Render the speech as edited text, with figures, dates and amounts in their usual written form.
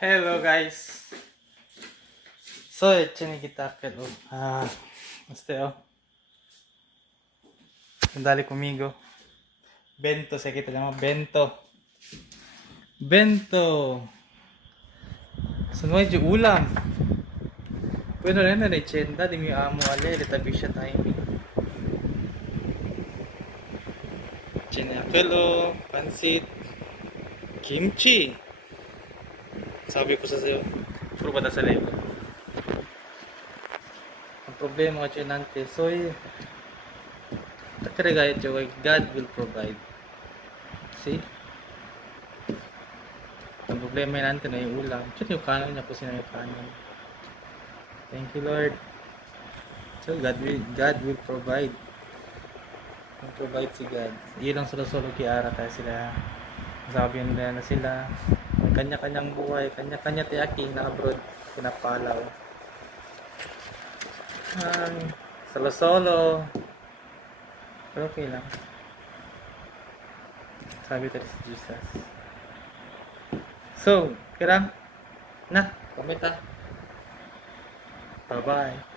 Hello guys. So, ito kita pero este andali conmigo. Bento, se kita llama bento. Bento. So, no hay ulam. Bueno, na lechenda di mi amo ale le tabi siya timing. Chinakelo, pansit, kimchi. Sabi ko sa sayo, puro ba sa lego? Ang problema ko nante, soy takaragayat yung God will provide. See? Ang problema natin ay ulam. Check yung kanan niya kung sino yung kanan. Thank you Lord. So God will provide. Will provide si God. Iyon ang solo-solo kay Ara kaya sila sabi nila na sila ang kanya-kanyang buhay, kanya-kanya tiyaking na abroad pinapalaw. Solo-solo. Pero okay lang. Sabi tayo si Jesus. So, kira na, komenta. Bye-bye.